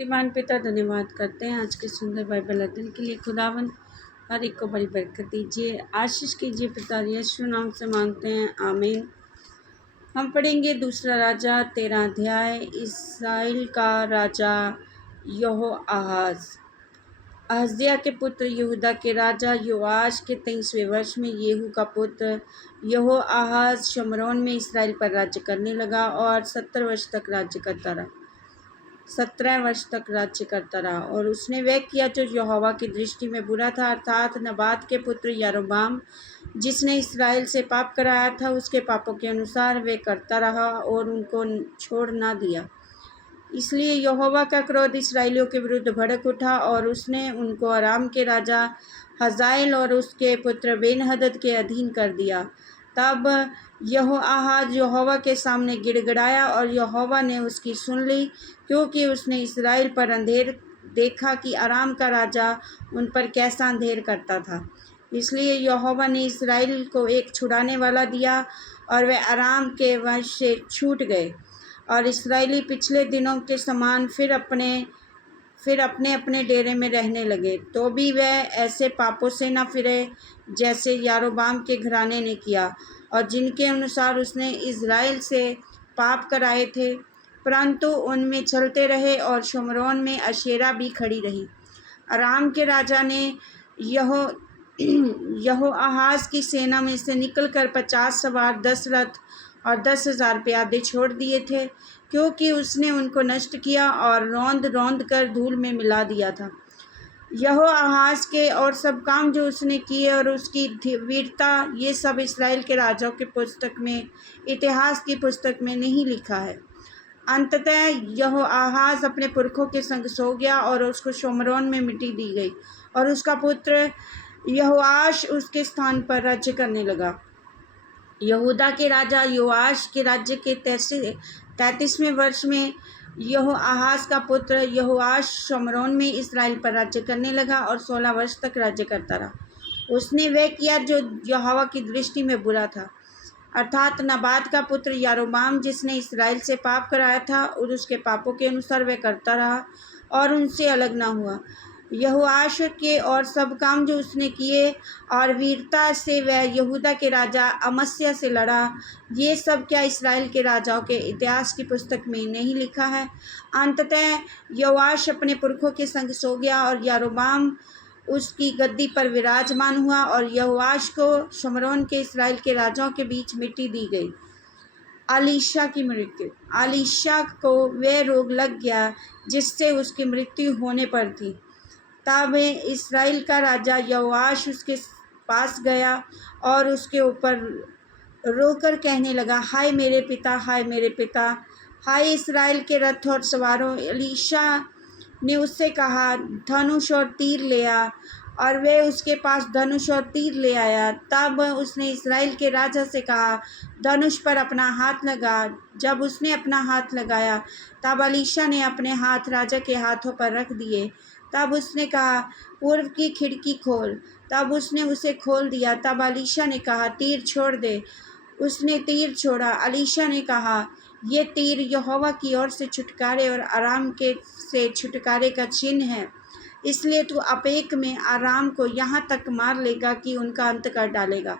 शक्तिमान पिता धन्यवाद करते हैं आज के सुंदर बाइबल अध्ययन के लिए। खुदावन हर एक को बड़ी बरकत दीजिए, आशीष कीजिए। पिता यीशु नाम से मांगते हैं, आमीन। हम पढ़ेंगे दूसरा राजा 13 अध्याय। इस्राएल का राजा यहोआहाज। अहज्याह के पुत्र यहूदा के राजा योआश के 23वें वर्ष में येहू का पुत्र यहोआहाज शमरोन में इसराइल पर राज्य करने लगा और 17 वर्ष तक राज्य करता रहा। 17 वर्ष तक राज्य करता रहा और उसने वह किया जो यहोवा की दृष्टि में बुरा था, अर्थात नबात के पुत्र यारोबाम जिसने इसराइल से पाप कराया था, उसके पापों के अनुसार वे करता रहा और उनको छोड़ ना दिया। इसलिए यहोवा का क्रोध इसराइलियों के विरुद्ध भड़क उठा और उसने उनको अराम के राजा हजाएल और उसके पुत्र बेन-हदद के अधीन कर दिया। तब यहोआहाज यहोवा के सामने गिड़गिड़ाया और यहोवा ने उसकी सुन ली, क्योंकि उसने इसराइल पर अंधेर देखा कि अराम का राजा उन पर कैसा अंधेर करता था। इसलिए यहोवा ने इसराइल को एक छुड़ाने वाला दिया और वे अराम के वश से छूट गए और इसराइली पिछले दिनों के समान फिर अपने अपने डेरे में रहने लगे। तो भी वह ऐसे पापों से न फिरे जैसे यारोबाम के घराने ने किया और जिनके अनुसार उसने इज़राइल से पाप कराए थे, परंतु उनमें चलते रहे और शमरोन में अशेरा भी खड़ी रही। अराम के राजा ने यहोआहाज की सेना में से निकलकर 50 सवार, 10 रथ और 10,000 प्यादे छोड़ दिए थे, क्योंकि उसने उनको नष्ट किया और रौंद कर धूल में मिला दिया था। यहोआहाज के और सब काम जो उसने किए और उसकी वीरता, ये सब इसराइल के राजाओं की पुस्तक में, इतिहास की पुस्तक में नहीं लिखा है। अंततः यहोआहाज अपने पुरखों के संग सो गया और उसको शमरोन में मिट्टी दी गई और उसका पुत्र यहोआश उसके स्थान पर राज्य करने लगा। यहूदा के राजा योआश के राज्य के 33वें वर्ष में यहोआहाज का पुत्र यहोआश शमरोन में इसराइल पर राज्य करने लगा और 16 वर्ष तक राज्य करता रहा। उसने वह किया जो यहोवा की दृष्टि में बुरा था, अर्थात नबात का पुत्र यारोबाम जिसने इसराइल से पाप कराया था और उसके पापों के अनुसार वह करता रहा और उनसे अलग ना हुआ। यहोआश के और सब काम जो उसने किए और वीरता से वह यहूदा के राजा अमस्या से लड़ा, ये सब क्या इसराइल के राजाओं के इतिहास की पुस्तक में नहीं लिखा है? अंततः योआश अपने पुरखों के संग सो गया और यारोबाम उसकी गद्दी पर विराजमान हुआ और यहोआश को शमरोन के इसराइल के राजाओं के बीच मिट्टी दी गई। अलीशा की मृत्यु। अलीशा को वह रोग लग गया जिससे उसकी मृत्यु होने पर थी। तब इसराइल का राजा योआश उसके पास गया और उसके ऊपर रोकर कहने लगा, हाय मेरे पिता, हाय मेरे पिता, हाय इसराइल के रथ और सवारों। अलीशा ने उससे कहा, धनुष और तीर ले आ, और वह उसके पास धनुष और तीर ले आया। तब उसने इसराइल के राजा से कहा, धनुष पर अपना हाथ लगा। जब उसने अपना हाथ लगाया तब अलीशा ने अपने हाथ राजा के हाथों पर रख दिए। तब उसने कहा, पूर्व की खिड़की खोल। तब उसने उसे खोल दिया। तब अलीशा ने कहा, तीर छोड़ दे। उसने तीर छोड़ा। अलीशा ने कहा, ये तीर यहोवा की ओर से छुटकारे और आराम के से छुटकारे का चिन्ह है, इसलिए तू अपेक में आराम को यहाँ तक मार लेगा कि उनका अंत कर डालेगा।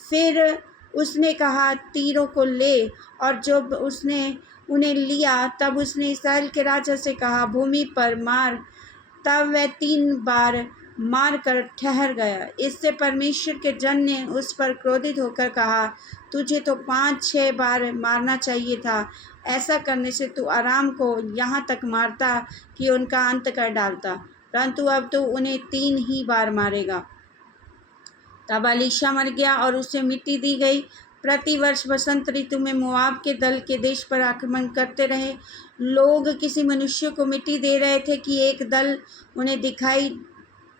फिर उसने कहा, तीरों को ले, और जब उसने उन्हें लिया तब उसने इसराइल के राजा से कहा, भूमि पर मार। तब वह 3 बार मार कर ठहर गया। इससे परमेश्वर के जन ने उस पर क्रोधित होकर कहा, तुझे तो 5-6 बार मारना चाहिए था। ऐसा करने से तू आराम को यहाँ तक मारता कि उनका अंत कर डालता, परंतु अब तो उन्हें 3 ही बार मारेगा। तब अलीशा मर गया और उसे मिट्टी दी गई। प्रतिवर्ष वसंत ऋतु में मोआब के दल के देश पर आक्रमण करते रहे। लोग किसी मनुष्य को मिट्टी दे रहे थे कि एक दल उन्हें दिखाई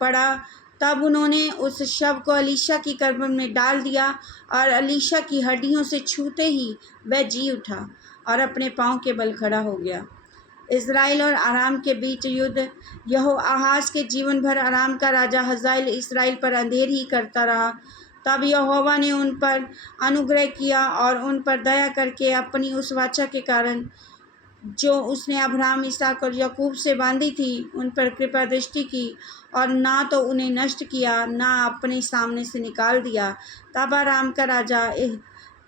पड़ा। तब उन्होंने उस शव को अलीशा की कब्र में डाल दिया और अलीशा की हड्डियों से छूते ही वह जी उठा और अपने पांव के बल खड़ा हो गया। इज़राइल और आराम के बीच युद्ध। यहोआहाज के जीवन भर आराम का राजा हजाएल इसराइल पर अंधेर ही करता रहा। तब यहोवा ने उन पर अनुग्रह किया और उन पर दया करके अपनी उस वाचा के कारण जो उसने अब्राहम, इसहाक और याकूब से बांधी थी, उन पर कृपा दृष्टि की और ना तो उन्हें नष्ट किया, ना अपने सामने से निकाल दिया। तब अराम का राजा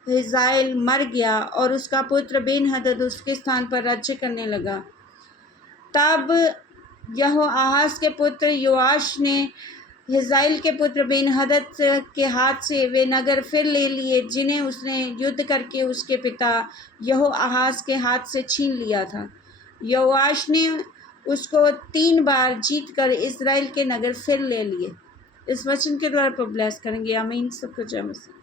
हिज़ाएल मर गया और उसका पुत्र बेन-हदद उसके स्थान पर राज्य करने लगा। तब यहोआहाज के पुत्र योआश ने हिज़ाएल के पुत्र बेन-हदद के हाथ से वे नगर फिर ले लिए, जिन्हें उसने युद्ध करके उसके पिता यहोआहाज के हाथ से छीन लिया था। योआश ने उसको 3 बार जीतकर इस्राएल के नगर फिर ले लिए। इस वचन के द्वारा पर ब्लेस करेंगे। आमीन। सबको जय मसीह।